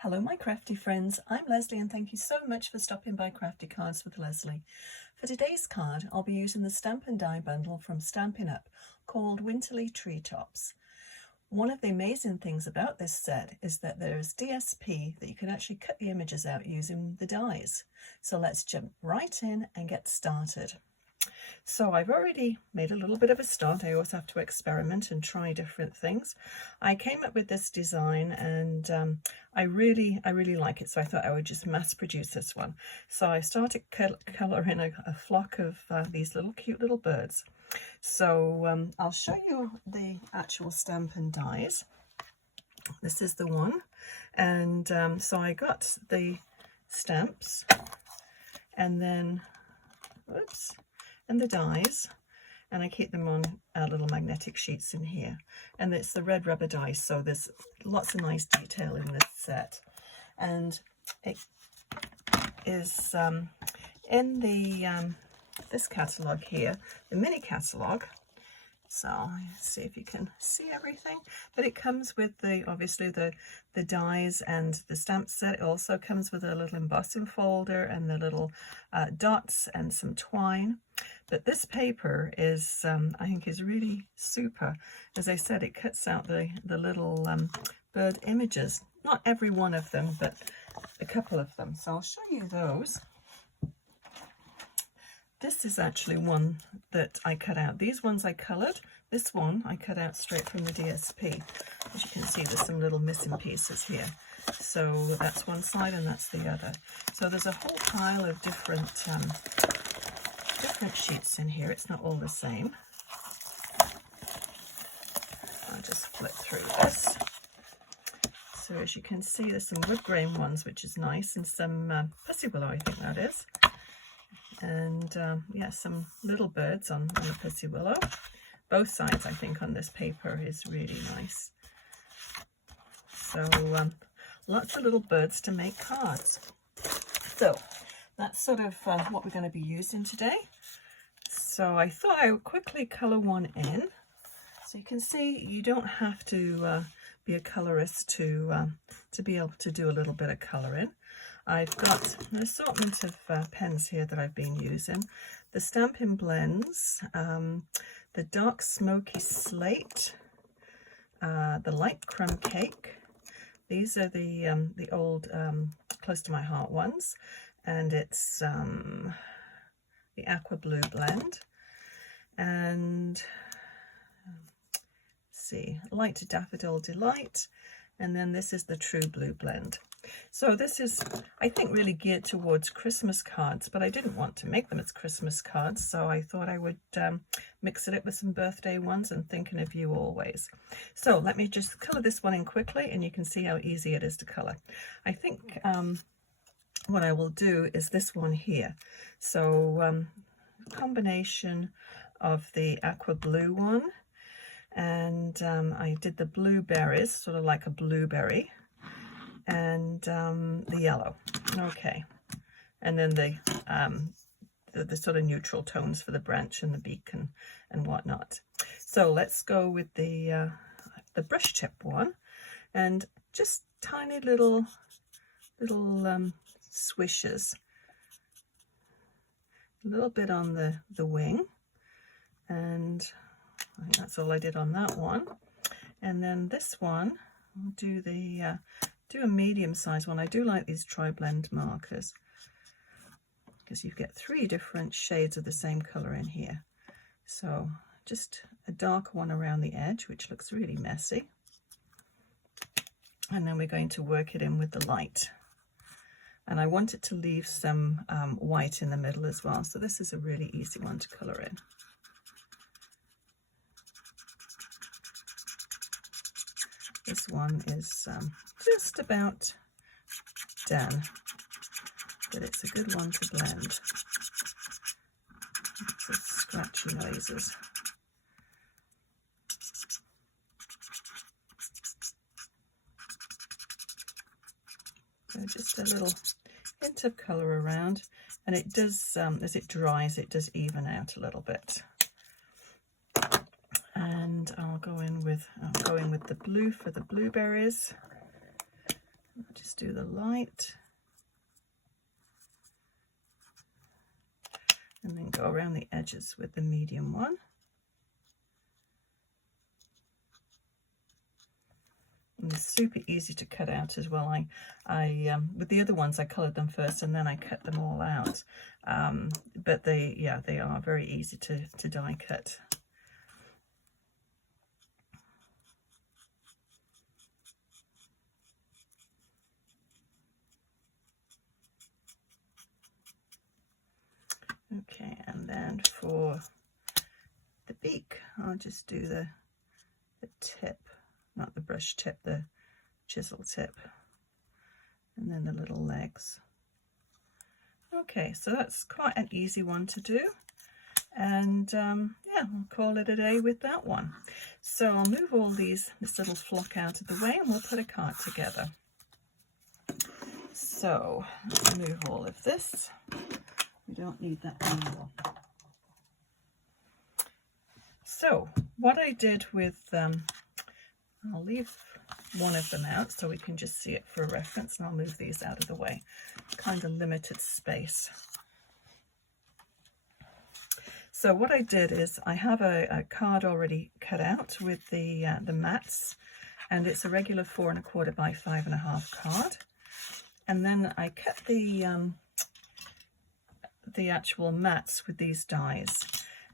Hello my crafty friends, I'm Leslie and thank you so much for stopping by Crafty Cards with Leslie. For today's card I'll be using the Stampin' die bundle from Stampin' Up called Winter Treetops. One of the amazing things about this set is that there's DSP that you can actually cut the images out using the dies. So let's jump right in and get started. So I've already made a little bit of a start. I always have to experiment and try different things. I came up with this design and I really like it, so I thought I would just mass produce this one. So I started coloring a flock of these cute little birds. So I'll show you the actual Stampin' dies. This is the one, and so I got the stamps and then and the dies, and I keep them on little magnetic sheets in here, and it's the red rubber dies, so there's lots of nice detail in this set. And it is in the this catalogue here, the mini catalogue. So let's see if you can see everything, but it comes with obviously the dies and the stamp set. It also comes with a little embossing folder and the little dots and some twine. But this paper is I think is really super. As I said, it cuts out the little bird images, not every one of them, but a couple of them. So I'll show you those. This is actually one that I cut out. These ones I coloured. This one I cut out straight from the DSP. As you can see, there's some little missing pieces here. So that's one side and that's the other. So there's a whole pile of different sheets in here. It's not all the same. I'll just flip through this. So as you can see, there's some wood grain ones, which is nice, and some pussy willow, I think that is. And yeah, some little birds on the pussy willow. Both sides, I think, on this paper is really nice. So lots of little birds to make cards. So that's sort of what we're going to be using today. So I thought I would quickly colour one in. So you can see you don't have to be a colorist to be able to do a little bit of colouring. I've got an assortment of pens here that I've been using. The Stampin' Blends, the Dark Smoky Slate, the Light Crumb Cake. These are the old Close to My Heart ones, and it's the Aqua Blue blend, and see, Light Daffodil Delight, and then this is the True Blue blend. So this is, I think, really geared towards Christmas cards, but I didn't want to make them as Christmas cards, so I thought I would mix it up with some birthday ones and thinking of you always. So let me just colour this one in quickly, and you can see how easy it is to colour. I think what I will do is this one here. So combination of the Aqua Blue one, and I did the blueberries, sort of like a blueberry, and the yellow. Okay, and then the sort of neutral tones for the branch and the beak and whatnot. So let's go with the brush tip one, and just tiny little swishes, a little bit on the wing, and I think that's all I did on that one. And then this one, I'll do do a medium-sized one. I do like these tri-blend markers because you get 3 different shades of the same colour in here. So just a darker one around the edge, which looks really messy. And then we're going to work it in with the light. And I want it to leave some white in the middle as well. So this is a really easy one to colour in. This one is just about done, but it's a good one to blend. Lots of scratchy noises. So just a little hint of colour around, and it does, as it dries, it does even out a little bit. And I'll go in with the blue for the blueberries. I'll just do the light. And then go around the edges with the medium one. And it's super easy to cut out as well. With the other ones, I coloured them first and then I cut them all out. But they are very easy to die cut. Okay, and then for the beak, I'll just do the tip, not the brush tip, the chisel tip, and then the little legs. Okay, so that's quite an easy one to do, and yeah, we'll call it a day with that one. So I'll move all this little flock out of the way and we'll put a card together. So let's move all of this. We don't need that anymore. So what I did with, I'll leave one of them out so we can just see it for reference, and I'll move these out of the way. Kind of limited space. So what I did is I have a card already cut out with the mats, and it's a regular 4 1/4 by 5 1/2 card. And then I cut the actual mats with these dies,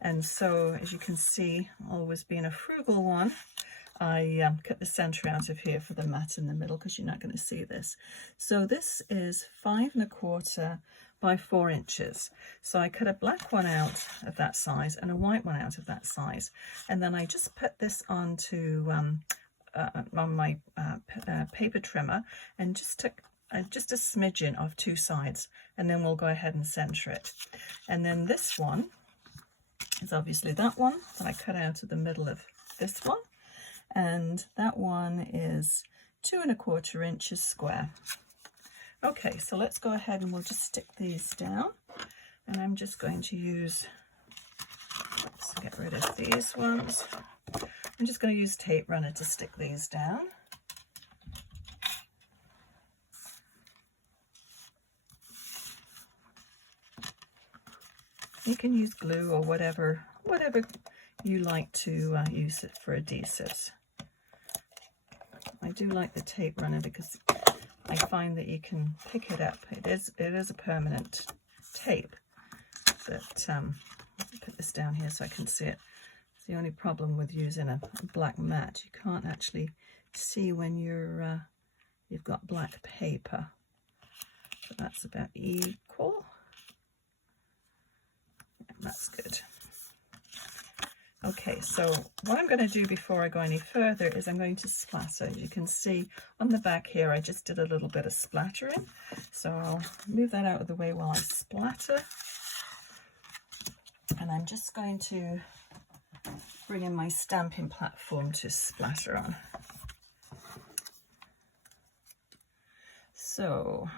and so as you can see, always being a frugal one, I cut the center out of here for the mat in the middle because you're not going to see this. So this is 5 1/4 by 4 inches. So I cut a black one out of that size and a white one out of that size, and then I just put this onto on my paper trimmer and just took just a smidgen of 2 sides, and then we'll go ahead and center it. And then this one is obviously that one that I cut out of the middle of this one, and that one is 2 1/4 inches square. Okay, so let's go ahead and we'll just stick these down, and I'm just going to use, let's get rid of these ones. I'm just going to use tape runner to stick these down. You can use glue or whatever you like to use it for adhesives. I do like the tape runner because I find that you can pick it up. It is a permanent tape, but I'll put this down here so I can see it. It's the only problem with using a black mat. You can't actually see when you've got black paper. So that's about equal. That's good. Okay, so what I'm going to do before I go any further is I'm going to splatter. As you can see on the back here, I just did a little bit of splattering. So I'll move that out of the way while I splatter. And I'm just going to bring in my stamping platform to splatter on. So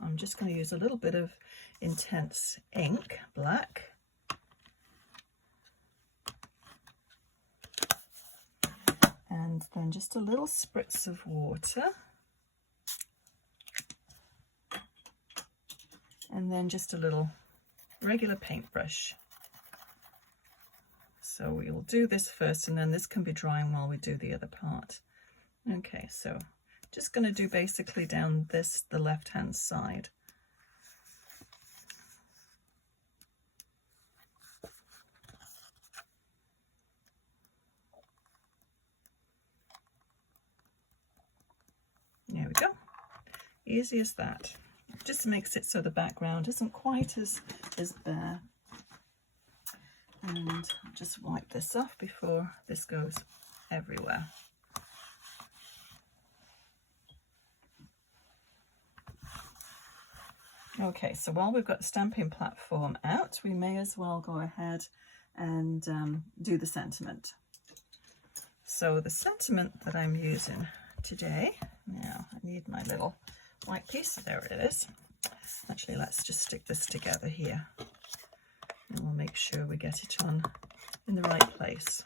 I'm just going to use a little bit of intense ink, black. And then just a little spritz of water, and then just a little regular paintbrush. So we will do this first, and then this can be drying while we do the other part. Okay, so just going to do basically down the left hand side. There we go. Easy as that. Just makes it so the background isn't quite as bare. And I'll just wipe this off before this goes everywhere. Okay, so while we've got the stamping platform out, we may as well go ahead and do the sentiment. So the sentiment that I'm using today, now I need my little white piece, there it is. Actually, let's just stick this together here, and we'll make sure we get it on in the right place.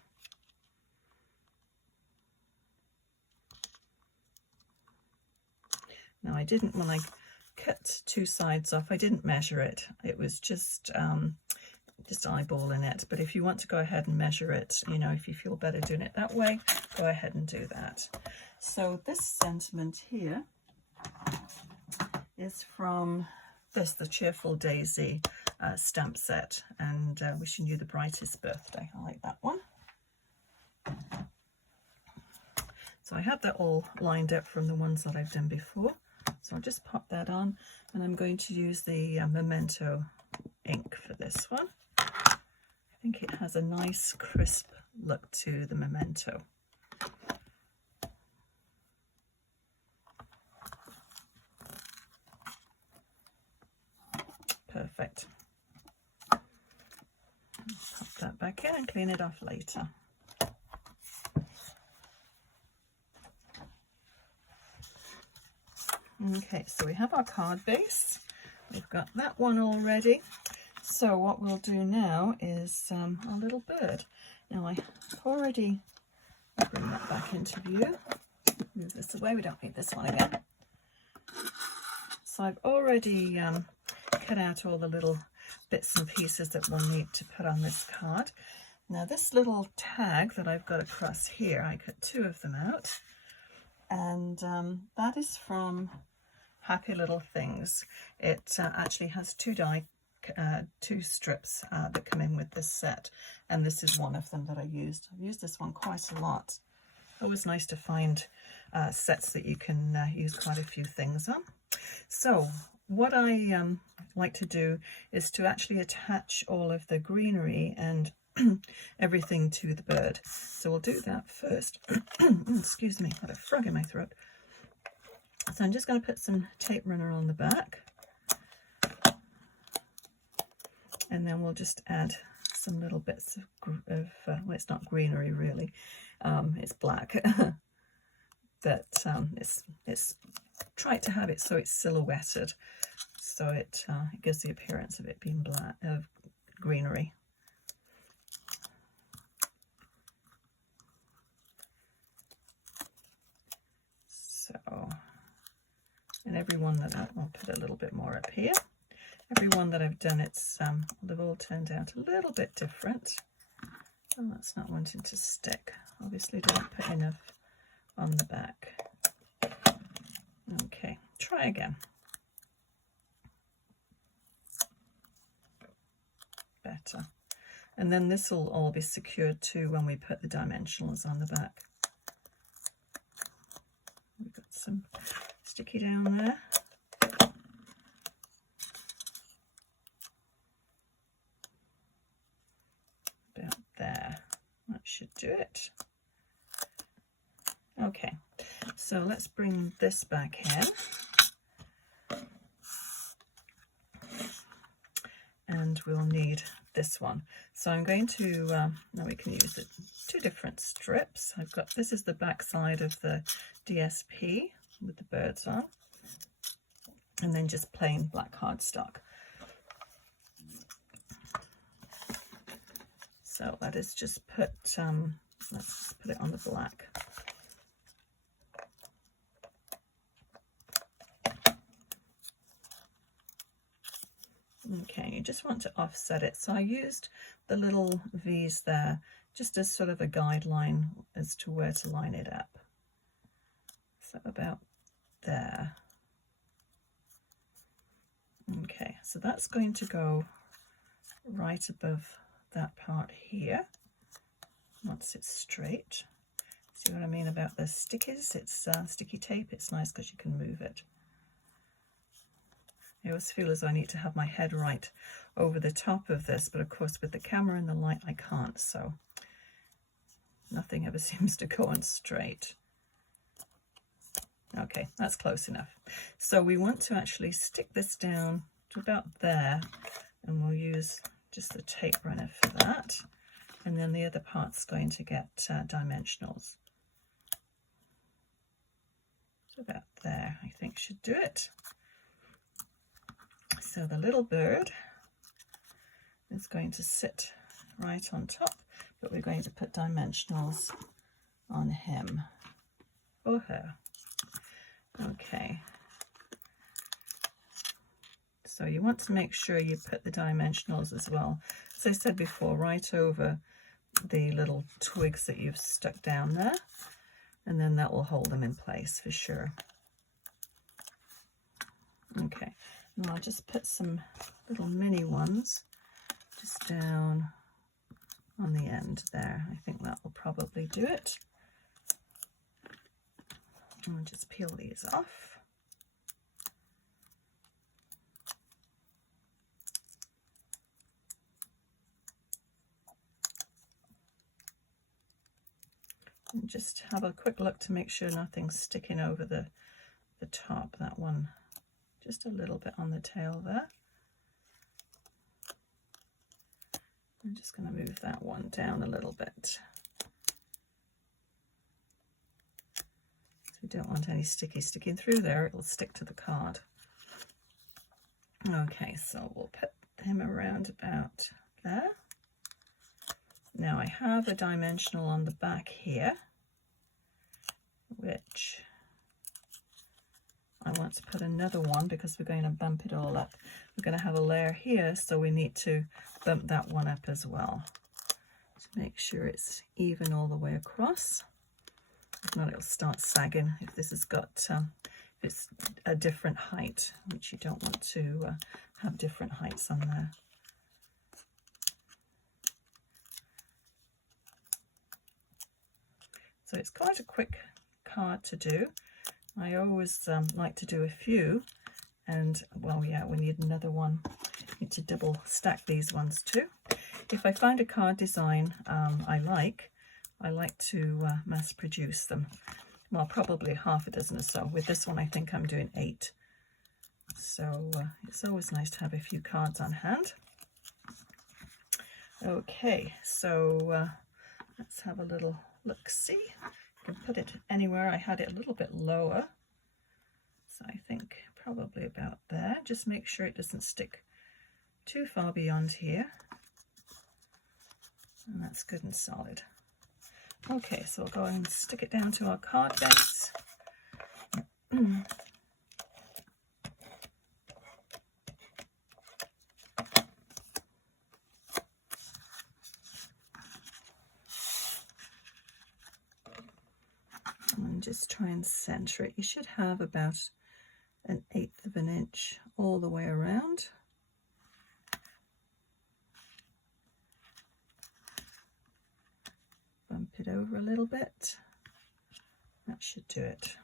Now I didn't, when I cut two sides off, I didn't measure it. It was just eyeballing it. But if you want to go ahead and measure it, you know, if you feel better doing it that way, go ahead and do that. So this sentiment here is from the Cheerful Daisy stamp set, and wishing you the brightest birthday. I like that one. So I have that all lined up from the ones that I've done before. So I'll just pop that on, and I'm going to use the Memento ink for this one. I think it has a nice crisp look to the Memento. Perfect. Pop that back in and clean it off later. Okay, so we have our card base. We've got that one already. So what we'll do now is our little bird. Now I've already, I'll bring that back into view. Move this away, we don't need this one again. So I've already cut out all the little bits and pieces that we'll need to put on this card. Now this little tag that I've got across here, I cut two of them out. And that is from Happy Little Things. It actually has two strips that come in with this set, and this is one of them that I used. I've used this one quite a lot. Always nice to find sets that you can use quite a few things on. So what I like to do is to actually attach all of the greenery and everything to the bird. So we'll do that first. Excuse me, got a frog in my throat. So I'm just going to put some tape runner on the back, and then we'll just add some little bits of well, it's not greenery really, it's black, but it's tried to have it so it's silhouetted, so it gives the appearance of it being black, of greenery. So, and every one that I'll put a little bit more up here. Every one that I've done, it's they've all turned out a little bit different. And that's not wanting to stick. Obviously, don't put enough on the back. Okay, try again. Better. And then this will all be secured too when we put the dimensionals on the back. We've got some sticky down there. About there. That should do it. Okay, so let's bring this back in. And we'll need this one. So I'm going to, now we can use it, two different strips. I've got, this is the back side of the DSP with the birds on, and then just plain black cardstock. So that is just put, let's just put it on the black. Okay, you just want to offset it. So I used the little V's there just as sort of a guideline as to where to line it up. So about there. Okay, so that's going to go right above that part here once it's straight. See what I mean about the stickies? It's sticky tape. It's nice because you can move it. I always feel as though I need to have my head right over the top of this, but of course with the camera and the light I can't, so nothing ever seems to go on straight. Okay, that's close enough. So we want to actually stick this down to about there, and we'll use just the tape runner for that, and then the other part's going to get dimensionals. So about there, I think should do it. So the little bird is going to sit right on top, but we're going to put dimensionals on him or her. Okay, So you want to make sure you put the dimensionals as well, as I said before, right over the little twigs that you've stuck down there, and then that will hold them in place for sure. Okay, and I'll just put some little mini ones just down on the end there. I think that will probably do it. And I'll just peel these off. And just have a quick look to make sure nothing's sticking over the top. That one, just a little bit on the tail there. I'm just going to move that one down a little bit. So we don't want any sticky sticking through there, it'll stick to the card. Okay, so we'll put him around about there. Now I have a dimensional on the back here, which I want to put another one because we're going to bump it all up. We're going to have a layer here, so we need to bump that one up as well to make sure it's even all the way across. If not, it'll start sagging if this has got it's a different height, which you don't want to have different heights on there. So it's quite a quick card to do. I always like to do a few, and well, yeah, we need another one. Need to double stack these ones too. If I find a card design I like to mass produce them. Well, probably half a dozen or so. With this one, I think I'm doing 8. So it's always nice to have a few cards on hand. Okay, so let's have a little look-see. You can put it anywhere. I had it a little bit lower, so I think probably about there. Just make sure it doesn't stick too far beyond here, and that's good and solid. Okay, so we'll go and stick it down to our card base. And just try and center it. You should have about 1/8 of an inch all the way around. Bump it over a little bit. That should do it.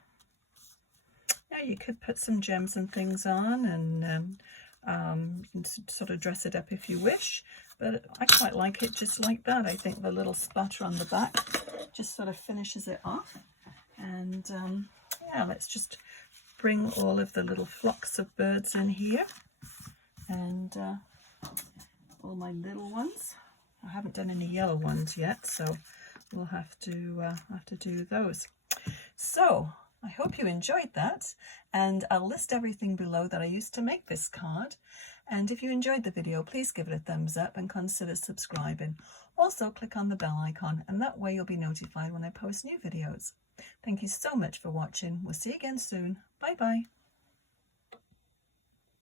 Now you could put some gems and things on, and you can sort of dress it up if you wish, but I quite like it just like that. I think the little splatter on the back just sort of finishes it off. And yeah, let's just bring all of the little flocks of birds in here, and all my little ones. I haven't done any yellow ones yet, so we'll have to do those. So I hope you enjoyed that, and I'll list everything below that I used to make this card. And if you enjoyed the video, please give it a thumbs up and consider subscribing. Also click on the bell icon, and that way you'll be notified when I post new videos. Thank you so much for watching. We'll see you again soon. Bye bye.